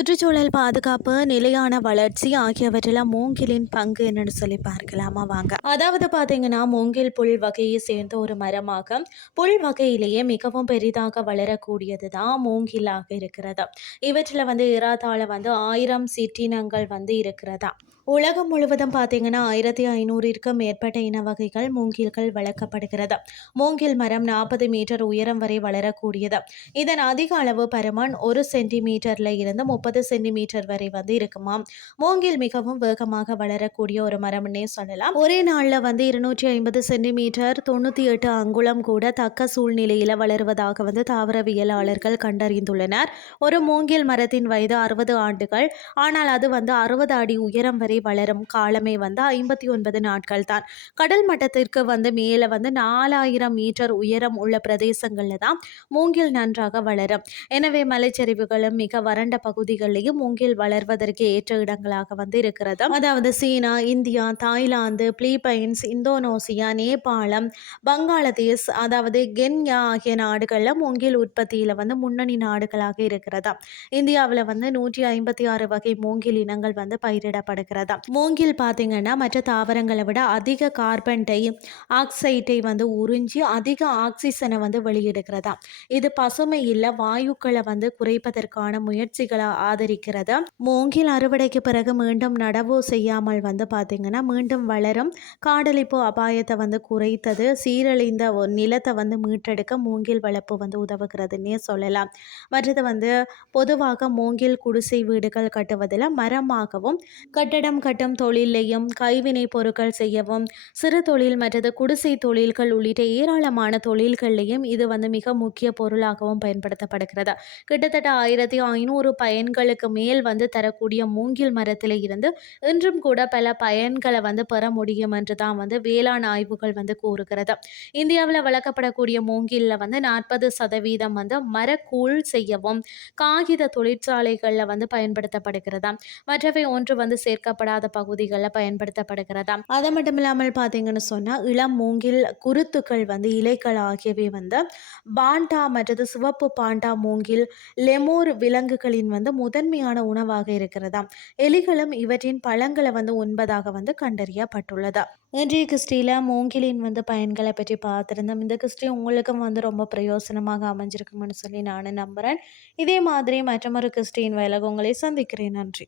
சுற்றுச்சூழல் பாதுகாப்பு நிலையான வளர்ச்சி ஆகியவற்றில் மூங்கிலின் பங்கு என்னன்னு சொல்லி பார்க்கலாமா வாங்க. அதாவது பார்த்தீங்கன்னா மூங்கில் புல் வகையை சேர்ந்த ஒரு மரமாக புல் வகையிலேயே மிகவும் பெரிதாக வளரக்கூடியது தான் மூங்கிலாக இருக்கிறது. இவற்றில் வந்து ஏறாத்தாழ வந்து ஆயிரம் சிற்றினங்கள் வந்து இருக்கிறதா? உலகம் முழுவதும் பார்த்தீங்கன்னா ஆயிரத்தி ஐநூறிற்கும் மேற்பட்ட இன வகைகள் மூங்கில்கள் வளர்க்கப்படுகிறது. மூங்கில் மரம் நாற்பது மீட்டர் உயரம் வரை வளரக்கூடியது. இதன் அதிக அளவு பருமன் ஒரு சென்டிமீட்டரில் இருந்து முப்பது சென்டிமீட்டர் வரை வந்து இருக்குமாம் மூங்கில் மிகவும் வேகமாக வளரக்கூடிய ஒரு மரம்னே சொல்லலாம். ஒரே நாளில் வந்து இருநூற்றி ஐம்பது சென்டிமீட்டர் தொண்ணூற்றி எட்டு அங்குலம் கூட தக்க சூழ்நிலையில் வளருவதாக வந்து தாவரவியலாளர்கள் கண்டறிந்துள்ளனர். ஒரு மூங்கில் மரத்தின் வயது அறுபது ஆண்டுகள். ஆனால் அது வந்து அறுபது அடி உயரம் வரை வளரும் காலமே வந்து ஐம்பத்தி ஒன்பது நாட்கள் தான் கடல் மட்டத்திற்கு வந்து மேலே வந்து நாலாயிரம் மீட்டர் உயரம் உள்ள பிரதேசங்களில் தான் மூங்கில் நன்றாக வளரும். எனவே மலைச்சரிவுகளும் மிக வறண்ட பகுதிகளிலேயும் மூங்கில் வளர்வதற்கு ஏற்ற இடங்களாக வந்து இருக்கிறது. அதாவது China India Thailand Philippines Indonesia நேபாளம் பங்களாதேஷ் அதாவது கென்யா ஆகிய நாடுகளில் மூங்கில் உற்பத்தியில் வந்து முன்னணி நாடுகளாக இருக்கிறதா. இந்தியாவில் வந்து நூற்றி ஐம்பத்தி ஆறு வகை மூங்கில் இனங்கள் வந்து பயிரிடப்படுகிறது. மூங்கில் பார்த்தீங்கன்னா மற்ற தாவரங்களை விட அதிக கார்பன் டை ஆக்சைட்டை வந்து உறிஞ்சி அதிக ஆக்சிஜனை வந்து வெளியிடுகிறதா இது பசுமை இல்லை வாயுக்களை வந்து குறைப்பதற்கான முயற்சிகளை ஆதரிக்கிறது. மூங்கில் அறுவடைக்கு பிறகு மீண்டும் நடவு செய்யாமல் வந்து பார்த்தீங்கன்னா மீண்டும் வளரும். காடழிப்பு அபாயத்தை வந்து குறைத்தது. சீரழிந்த நிலத்தை வந்து மீட்டெடுக்க மூங்கில் வளர்ப்பு வந்து உதவுகிறதுன்னே சொல்லலாம். மற்றது வந்து பொதுவாக மூங்கில் குடிசை வீடுகள் கட்டுவதில் மரமாகவும் கட்டடம் கட்டும் தொழிலையும் கைவினை பொருட்கள் செய்யவும் சிறு தொழில் மற்றது குடிசை தொழில்கள் உள்ளிட்ட ஏராளமான தொழில்கள்லையும் இது வந்து மிக முக்கிய பொருளாகவும் பயன்படுத்தப்படுகிறது. கிட்டத்தட்ட ஆயிரத்தி ஐநூறு பயன்களுக்கு மேல் வந்து தரக்கூடிய மூங்கில் மரத்தில் இருந்து இன்றும் கூட பல பயன்களை வந்து பெற முடியும் என்று தான் வந்து வேளாண் ஆய்வுகள் வந்து கூறுகிறது. இந்தியாவில் வளர்க்கப்படக்கூடிய மூங்கிலில் வந்து நாற்பது சதவீதம் வந்து மரக்கூழ் செய்யவும் காகித தொழிற்சாலைகளில் வந்து பயன்படுத்தப்படுகிறதா. மற்றவை ஒன்று வந்து சேர்க்க சேர்க்கப்படாத பகுதிகளில் பயன்படுத்தப்படுகிறதா அது மட்டும் இல்லாமல் பார்த்தீங்கன்னு சொன்னால் இளம் மூங்கில் குருத்துக்கள் வந்து இலைகள் ஆகியவை வந்து பாண்டா மற்றது சிவப்பு பாண்டா மூங்கில் லெமோர் விலங்குகளின் வந்து முதன்மையான உணவாக இருக்கிறதா எலிகளும் இவற்றின் பழங்களை வந்து உண்பதாக வந்து கண்டறியப்பட்டுள்ளது இன்றைய கிறிஸ்டியில் மூங்கிலின் வந்து பயன்களை பற்றி பார்த்துருந்தோம். இந்த கிறிஸ்டி உங்களுக்கும் வந்து ரொம்ப பிரயோசனமாக அமைஞ்சிருக்கும்னு சொல்லி நான் நம்புகிறேன் இதே மாதிரி மற்றொரு கிறிஸ்டியின் வேலை உங்களை சந்திக்கிறேன். நன்றி.